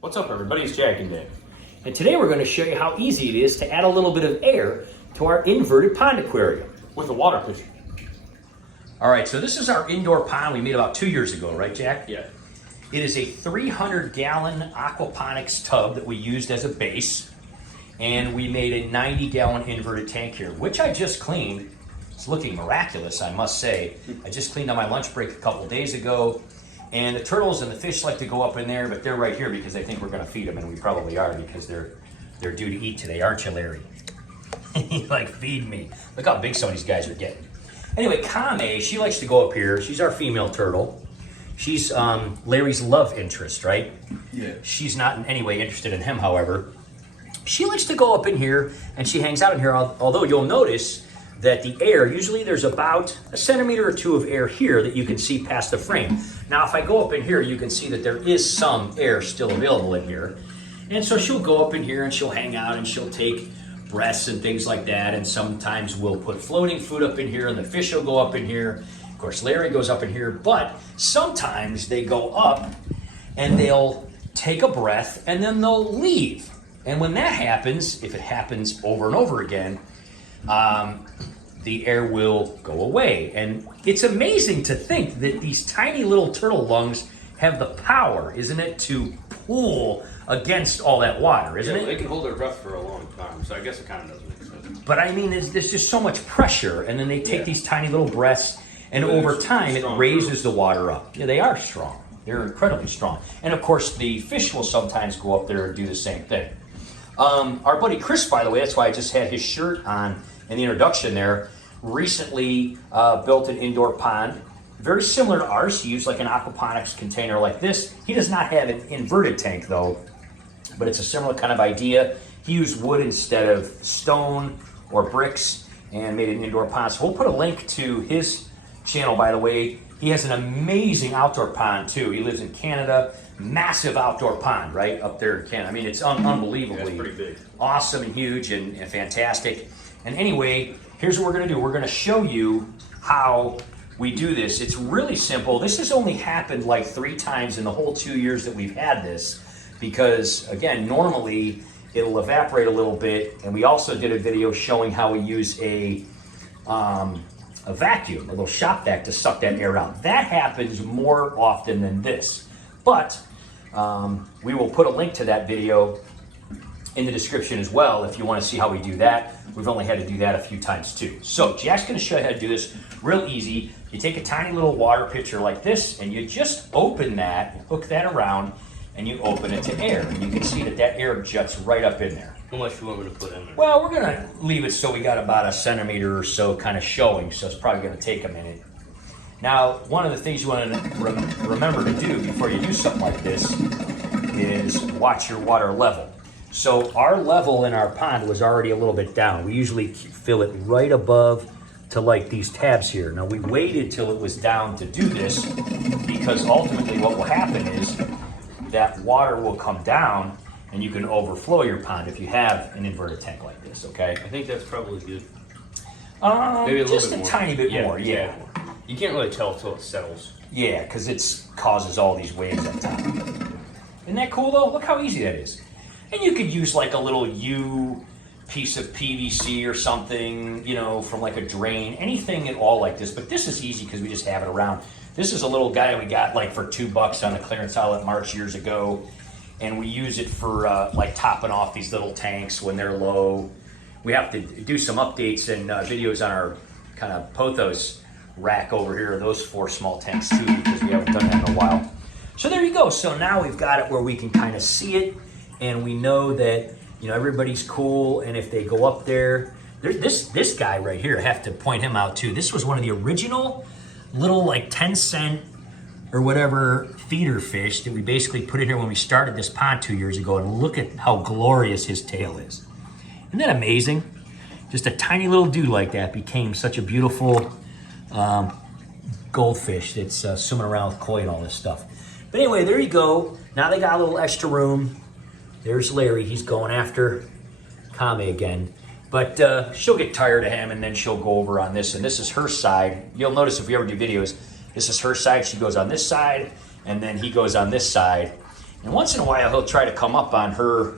What's up everybody, it's Jack and Dave. And today we're going to show you how easy it is to add a little bit of air to our inverted pond aquarium. With a water pitcher. All right, so this is our indoor pond we made about 2 years ago, right Jack? Yeah. It is a 300-gallon aquaponics tub that we used as a base. And we made a 90-gallon inverted tank here, which I just cleaned. It's looking miraculous, I must say. I just cleaned on my lunch break a couple days ago. And the turtles and the fish like to go up in there, but they're right here because they think we're going to feed them, and we probably are because they're due to eat today, aren't you, Larry? Like, feed me. Look how big some of these guys are getting. Anyway, Kame, she likes to go up here. She's our female turtle. She's Larry's love interest, right? Yeah. She's not in any way interested in him, however. She likes to go up in here, and she hangs out in here, although you'll notice that the air, usually there's about 1 centimeter or 2 of air here that you can see past the frame. Now, if I go up in here, you can see that there is some air still available in here. And so she'll go up in here and she'll hang out and she'll take breaths and things like that. And sometimes we'll put floating food up in here and the fish will go up in here. Of course, Larry goes up in here, but sometimes they go up and they'll take a breath and then they'll leave. And when that happens, if it happens over and over again, the air will go away. And it's amazing to think that these tiny little turtle lungs have the power, isn't it, to pull against all that water, isn't it? They can hold their breath for a long time, so I guess it kind of does make sense. But I mean, there's just so much pressure, and then they take these tiny little breaths, and over time it raises the water up. Yeah, they are strong. They're incredibly strong. And of course, the fish will sometimes go up there and do the same thing. Our buddy Chris, by the way, that's why I just had his shirt on in the introduction there, recently built an indoor pond, very similar to ours. He used like an aquaponics container like this. He does not have an inverted tank though, but it's a similar kind of idea. He used wood instead of stone or bricks and made an indoor pond. So we'll put a link to his channel, by the way. He has an amazing outdoor pond too. He lives in Canada, massive outdoor pond right up there in Canada. I mean, it's unbelievably it's pretty big. Awesome and huge and fantastic. And anyway, here's what we're gonna do. We're gonna show you how we do this. It's really simple. This has only happened like 3 times in the whole 2 years that we've had this, because again, normally it'll evaporate a little bit. And we also did a video showing how we use a vacuum, a little shop vac to suck that air out. That happens more often than this. But we will put a link to that video in the description as well if you want to see how we do that. We've only had to do that a few times too. So Jack's going to show you how to do this real easy. You take a tiny little water pitcher like this and you just open that, hook that around, and you open it to air. And you can see that that air juts right up in there. How much you want me to put in there? Well, we're going to leave it so we got about 1 centimeter or so kind of showing, so it's probably going to take a minute. Now, one of the things you want to remember to do before you do something like this is watch your water level. So our level in our pond was already a little bit down. We usually fill it right above to like these tabs here. Now we waited till it was down to do this because ultimately what will happen is that water will come down and you can overflow your pond if you have an inverted tank like this, okay? I think that's probably good. Maybe just a tiny bit more, yeah. You can't really tell until it settles. Yeah, because it causes all these waves at the top. Isn't that cool though? Look how easy that is. And you could use like a little U piece of PVC or something, you know, from like a drain, anything at all like this. But this is easy because we just have it around. This is a little guy we got like for $2 on the clearance aisle at March years ago. And we use it for like topping off these little tanks when they're low. We have to do some updates and videos on our kind of pothos rack over here, those 4 small tanks too, because we haven't done that in a while. So there you go. So now we've got it where we can kind of see it. And we know that, you know, everybody's cool. And if they go up there, this guy right here, I have to point him out too. This was one of the original little like 10-cent or whatever feeder fish that we basically put in here when we started this pond 2 years ago. And look at how glorious his tail is. Isn't that amazing? Just a tiny little dude like that became such a beautiful goldfish that's swimming around with koi and all this stuff. But anyway, there you go. Now they got a little extra room. There's Larry, he's going after Kame again. But she'll get tired of him and then she'll go over on this. And this is her side. You'll notice if we ever do videos, this is her side. She goes on this side and then he goes on this side. And once in a while, he'll try to come up on her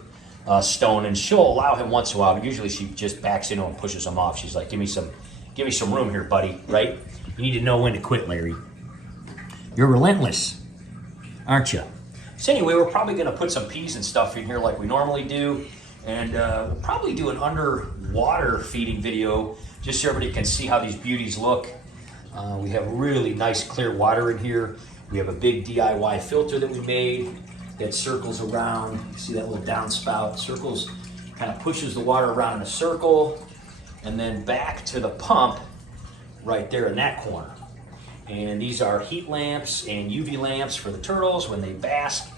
stone, and she'll allow him once in a while, but usually she just backs into him and pushes him off. She's like, give me some room here, buddy, right? You need to know when to quit, Larry. You're relentless, aren't you? So anyway, we're probably gonna put some peas and stuff in here like we normally do, and we'll probably do an underwater feeding video just so everybody can see how these beauties look. We have really nice clear water in here. We have a big DIY filter that we made that circles around. You see that little downspout? Circles, kind of pushes the water around in a circle, and then back to the pump right there in that corner. And these are heat lamps and UV lamps for the turtles when they bask.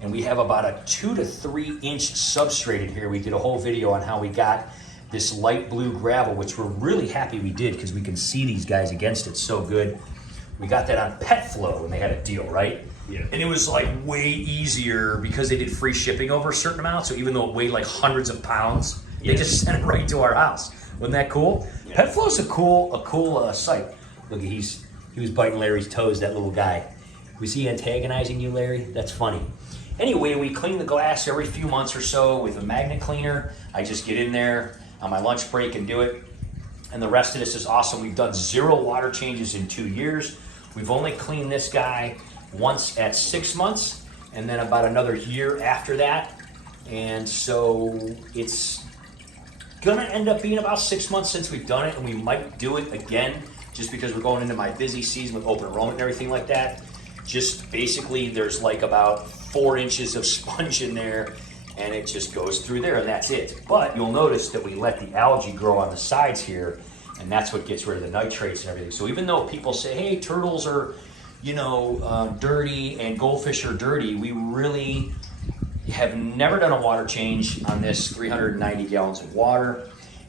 And we have about a 2 to 3 inch substrate in here. We did a whole video on how we got this light blue gravel, which we're really happy we did because we can see these guys against it so good. We got that on PetFlow when they had a deal, right? Yeah. And it was like way easier because they did free shipping over a certain amount. So even though it weighed like hundreds of pounds, they just sent it right to our house. Wasn't that cool? Yeah. PetFlow's a cool site. Look, he was biting Larry's toes, that little guy. Was he antagonizing you, Larry? That's funny. Anyway, we clean the glass every few months or so with a magnet cleaner. I just get in there on my lunch break and do it. And the rest of this is awesome. We've done 0 water changes in 2 years. We've only cleaned this guy once at 6 months, and then about another year after that. And so it's gonna end up being about 6 months since we've done it, and we might do it again just because we're going into my busy season with open enrollment and everything like that. Just basically there's like about 4 inches of sponge in there, and it just goes through there, and that's it. But you'll notice that we let the algae grow on the sides here, and that's what gets rid of the nitrates and everything. So even though people say, hey, turtles are, dirty and goldfish are dirty, we really have never done a water change on this 390 gallons of water,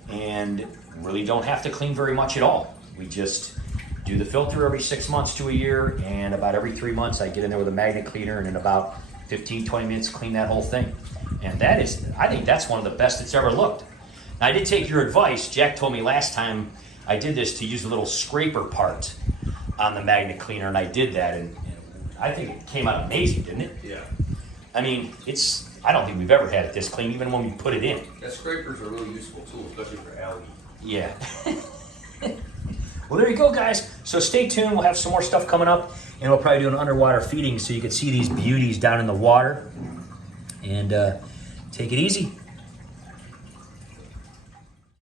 and really don't have to clean very much at all. We just do the filter every 6 months to a year, and about every 3 months I get in there with a magnet cleaner, and in about 15, 20 minutes clean that whole thing. And I think that's one of the best it's ever looked. Now, I did take your advice. Jack told me last time I did this to use a little scraper part on the magnet cleaner, and I did that, and I think it came out amazing, didn't it? Yeah. I mean, I don't think we've ever had it this clean, even when we put it in. Yeah, scrapers are a really useful tool, especially for algae. Yeah. Well, there you go, guys. So stay tuned. We'll have some more stuff coming up, and we'll probably do an underwater feeding so you can see these beauties down in the water. And take it easy.